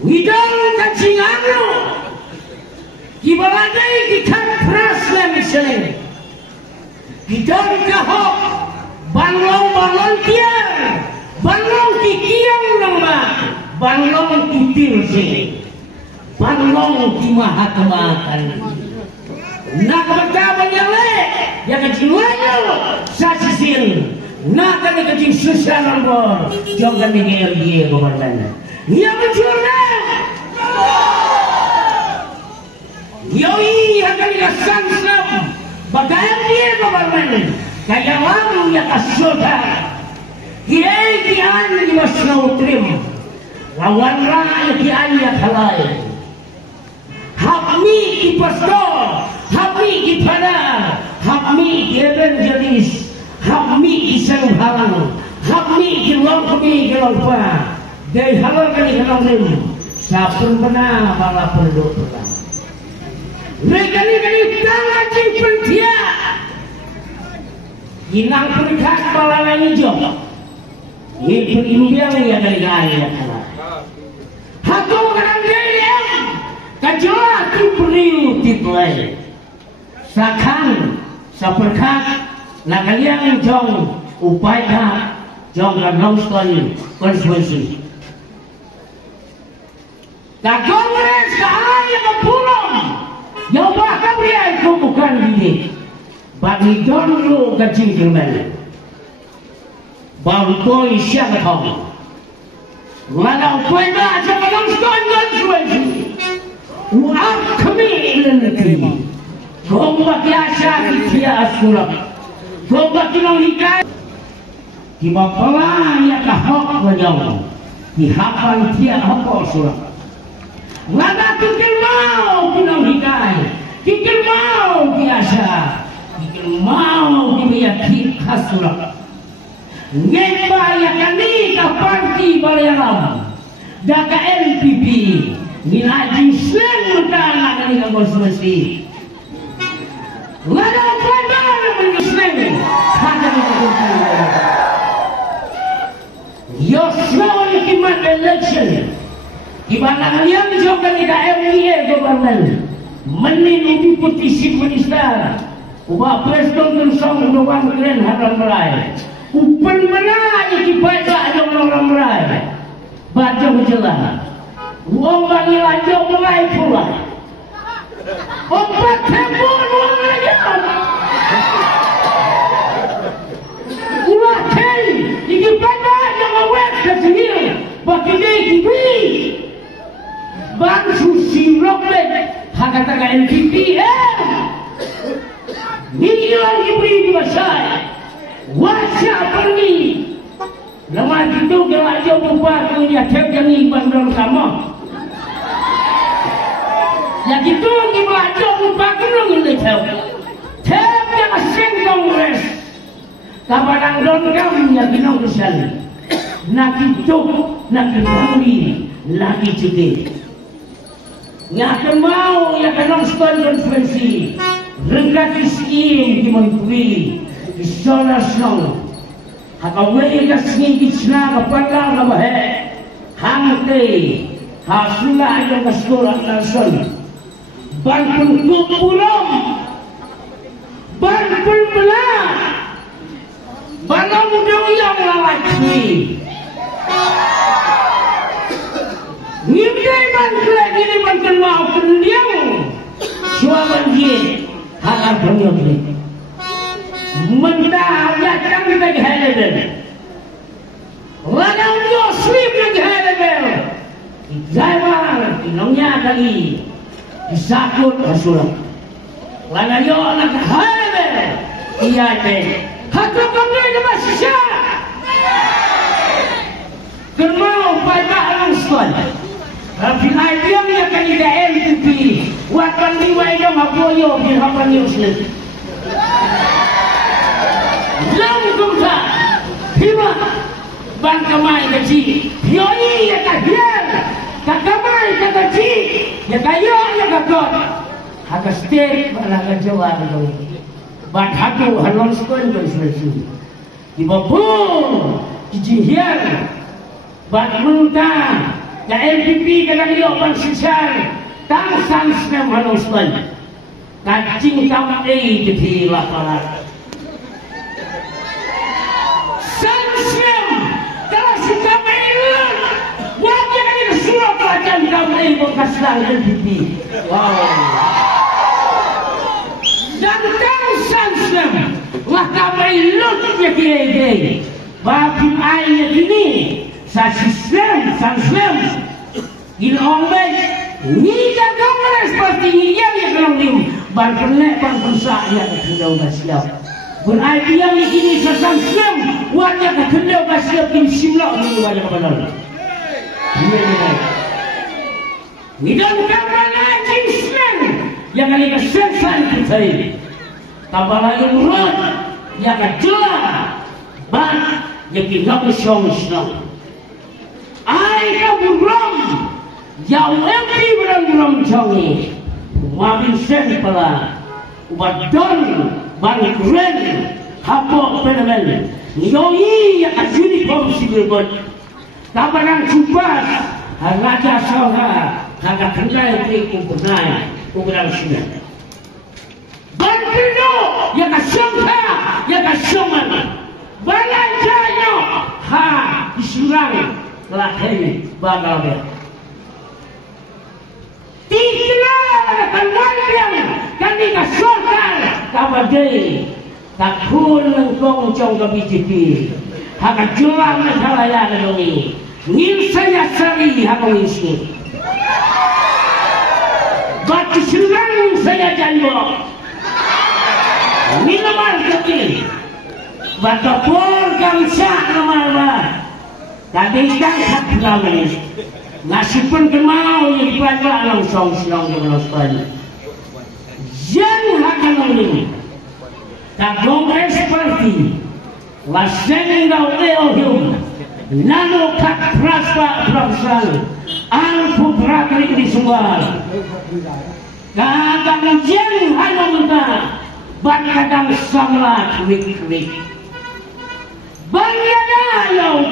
Widang kacingano gibalagay gikan pras na misaleng gidang kahok banglong volunteer banglong kikiyang lamba banglong kitil sing banglong kimahakamakan nakabagtaban yang le yang kajiwayo sa sisil nakani kajing susah nombor jangan digel-gel gobernana yang mencurna yoi akan dirasan senam bagaimana dia gobernana kaya lalu ya kasota kiai kian di masna utrim lawan rakyat kian ya kalai hakmi ki pastor hakmi ki pada hakmi ki evangelis hakmi ki sanghalang hakmi ki longkmi ki longpa dari halal kali kenal sapun benar malah penduduk perang mereka ni tangan cipin dia inang perkat malah hijau ini perimbiang ya dari gaya hakau kadang dia kajolah tipriu tiplay sakang saperkat nakaliang jong upaya jong ganong sekali konstitusi na kongres kaya kepulong yang bahkan dia itu bukan gini bagi dulu kecil kemana baru koi siapa tahu walau koi baca malam sekalian suci uang kami negeri gombak biasa dia asurak gombak kinong hikai di bawah ya kahok wajah di hafal dia apa asurak Wala kikil mau kinong hikay, kikil mau biasa, kikil mau dibayakit hasulak. Ngemba ya kani ka parti balayalam, daka NPP, nilajing seng mentana kani ka konstitusi. Wala pwede menyuseng, kata kita Yosua kimat election. Di mana kalian juga di KMIA government menini deputi minister ubah presiden tersong doang keren haram merai upen mana di baca aja orang merai baca berjalan uang bagi aja mulai pula obat tempur uang aja ulah kei di baca aja ngawet kesini bagi dia kibri bang susi robek hakataga NPP ini lagi beri di basai wasya pergi nama itu gelak jauh buat punya tep yang bandar kamu yang itu gelak jauh buat kunung ini tep yang asing kongres kabarang don kami yang kinong kesal nak itu nak kembali lagi cuti yang mau yang kenal stand konferensi rengkat iskim di menteri di sana sana hakawai kasih di sana kepada kabahe hamte hasulah yang keseluruhan nasional banpun kupulom banpun belah balam mudah yang lalaki ngimdai bangklet ini bangklet mau pendiam suaman dia hakar penyokli mentah jatang kita kehaladan ladang yosrib yang kehaladan Zaiman kinongnya kali disakut rasulah ladang yonak kehaladan iya teh hakar penyokli ke masya kermau pada langsung Tapi dia yang akan tidak NPP, wakan liwai dong apoyo di halaman Muslim. Langsung tak, hima bangkamai kaji, yoi ya kahir, kakamai kakaji, ya kayo ya kakot, hakastir malah kejawab dong. Bat hatu halong sekon konsultasi, di bawah, di jihian, bat muntah. ya LPP kadang yo bang sisar tang sansnem hanuslan kacing kam jadi laparan sansnem telah si kamelun wajah ini surat pelajaran kamu bekas lang LPP wow dan tang sansnem lah kamelun ya kira babim ayat ini sa sistem sansnem ilongbe ni jangan seperti ini yang kalau dim berkenek berusaha yang sudah siap berarti yang ini sansnem wajah sudah siap tim simlak ini wajah benar ni dan kamera jinsmen yang kali kesensan kita ini tabala yang murad yang jelas ban yang kita bersama ai kamu ram yang empty berang jangi mamin sen pala ubadon ban keren hapok penemen yoi yang ajuni komsi berbod tabaran cupas raja soha kagak kendai itu kubernai kuberang sini ban kendo yang kasyamka yang kasyaman balanjanya ha disurang lahir bagal tidak kemudian kami kasurkan kabadai takun lengkong cong kabijiti haka juang masalaya noni ngil saya sari haka ngisi batu surang saya janbo minamal kati batapur kamsa nama tadi kan namanya nasibun kemau yang dibaca langsung silang di Malaysia. Yang akan ini, tak kongres parti, waseng ngau eohium, nano kat praspa prasal, alfu prakrik di semua. Kadang jeng hanya minta, ban kadang samlat wik. Banyak yang